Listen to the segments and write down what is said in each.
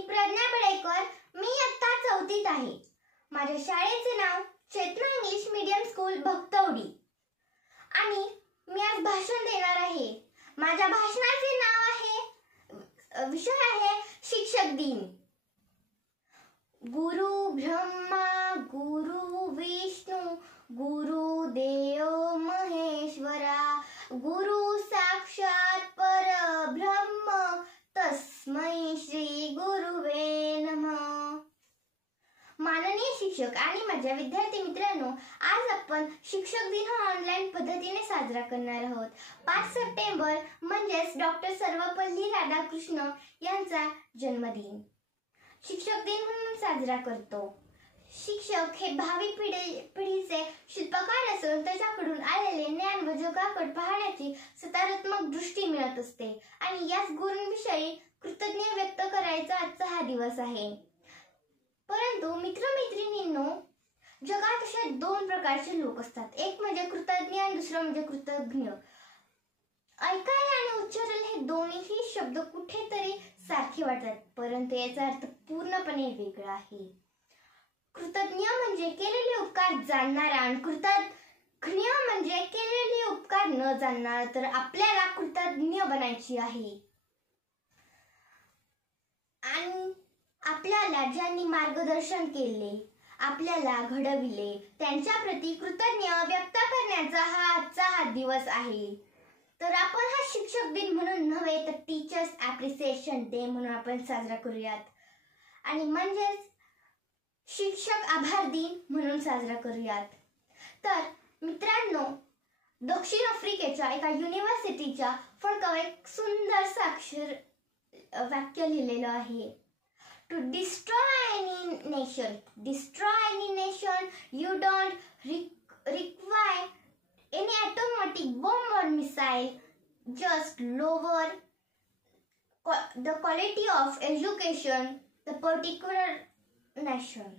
मी प्रज्ञा बडेकर. मी इयत्ता 4थीत आहे. माझ्या शाळेचे नाव चेतना इंग्लिश मीडियम स्कूल भक्तवडी आणि मी आज भाषण देणार आहे. माझ्या भाषणाचे नाव आहे, विषय आहे शिक्षक दिन. गुरु ब्रह्मा गुरु विष्णू गुरुदेव महेश्वरा गुरु साक्षात परब्रह्म तस्मै श्री गुरुवे नमः. माननीय शिक्षक आणि माझ्या विद्यार्थी मित्रांनो, आज आपण शिक्षक दिन हा ऑनलाईन पद्धतीने साजरा करणार आहोत. 5 सप्टेंबर म्हणजेच डॉक्टर सर्वपल्ली राधाकृष्ण यांचा जन्मदिन शिक्षक दिन म्हणून साजरा करतो. शिक्षक हे भावी पिढीचे शिल्पकार असून त्याच्याकडून आलेले ज्ञान व जगाकडे पाहण्याची सकारात्मक दृष्टी मिळत असते आणि याच गुणांविषयी कृतज्ञता व्यक्त करायचा आजचा हा दिवस आहे. परंतु मित्रमैत्रिणींनो, जगात अशा 2 प्रकारचे लोक असतात. एक म्हणजे कृतज्ञ आणि दुसरं म्हणजे कृतज्ञ. ऐकायला आणि उच्चारायला हे दोन्ही शब्द कुठेतरी सारखे वाटतात, परंतु याचा अर्थ पूर्णपणे वेगळा आहे. कृतज्ञ म्हणजे केलेले उपकार जाणणारा आणि कृतज्ञ म्हणजे केलेले उपकार न जाणणारा. तर आपल्याला कृतज्ञ बनायची आहे आणि आपल्याला ज्यांनी मार्गदर्शन केले, आपल्याला घडविले, त्यांच्या प्रती कृतज्ञ व्यक्त करण्याचा आजचा दिवस आहे. तर आपण हा शिक्षक दिन म्हणून नव्हे तर टीचर्स ॲप्रिसिएशन डे म्हणून आपण साजरा करूयात आणि म्हणजेच शिक्षक आभार दिन म्हणून साजरा करूयात. तर मित्रांनो, दक्षिण आफ्रिकेच्या एका युनिव्हर्सिटीच्या फळकावर एक सुंदर अक्षर वाक्य लिहिलेलं आहे. To destroy any nation, you don't require any atomic bomb or missile, just lower the quality of education the particular nation.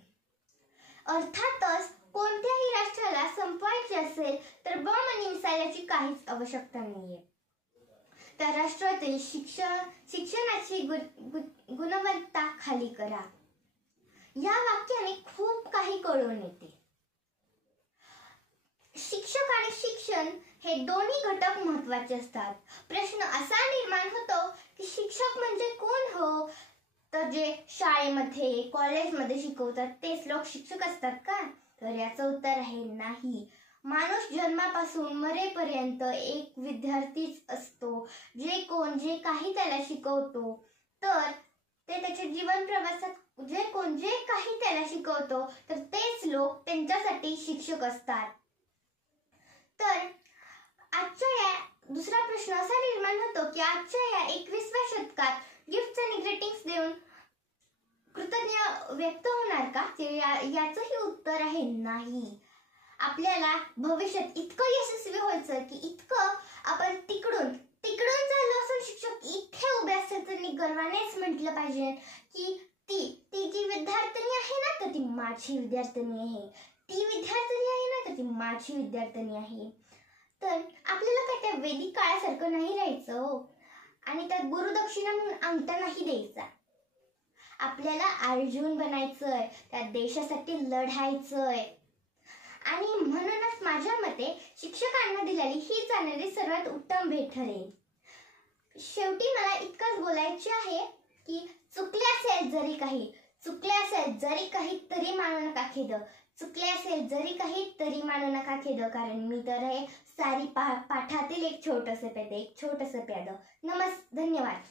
अर्थातच कोणत्याही राष्ट्राला संपवायचे असेल तर बॉम्ब आणि मिसाईलची काहीच आवश्यकता नाहीये. त्या राष्ट्रातील शिक्षणाची गुणवत्ता खाली करा. या वाक्याने खूप काही कळून येते. शिक्षक आणि शिक्षण हे दोन्ही घटक महत्त्वाचे असतात. प्रश्न असा निर्माण होतो की शिक्षक म्हणजे कोण हो? तर जे शाळेमध्ये कॉलेजमध्ये शिकवतात तेच लोक शिक्षक असतात का? तर याचं उत्तर आहे नाही. माणूस जन्मापासून मरेपर्यंत एक विद्यार्थीच असतो. जे काही त्याला शिकवतो तर ते त्याच्या जीवन प्रवासात जे काही त्याला शिकवतो तर तेच लोक त्यांच्यासाठी शिक्षक असतात. तर आजच्या दुसरा प्रश्न असा निर्माण होतो की आजच्या या 21व्या शतकात गिफ्ट्स आणि ग्रीटिंग्स देऊन कृतज्ञता व्यक्त होणार का? याचंही उत्तर आहे नाही. आपल्याला भविष्यात इतकं यशस्वी व्हायचं की इतकं आपण तिकडून झालो असून शिक्षक इथे उभे असतात त्यांनी गर्वानेच म्हटलं पाहिजे की ती जी विद्यार्थिनी आहे ना तर ती माझी विद्यार्थिनी आहे, ती विद्यार्थिनी आहे ना तर ती माझी विद्यार्थिनी आहे. तर आपल्याला काय त्या वैदिक काळासारखं नाही राहायचं हो. आणि त्यात गुरुदक्षिणा म्हणून अंगठा नाही द्यायचा. आपल्याला अर्जुन बनायचंय, त्या देशासाठी लढायचंय. आणि म्हणूनच माझ्या मते शिक्षकांना दिलेली ही जाणारी सर्वात उत्तम भेट ठरेल. शेवटी मला इतकंच बोलायचे आहे की चुकले असेल जरी काही तरी मानू नका खेद. कारण मी तर हे सारी पाठातील एक छोटंसं प्याद. धन्यवाद.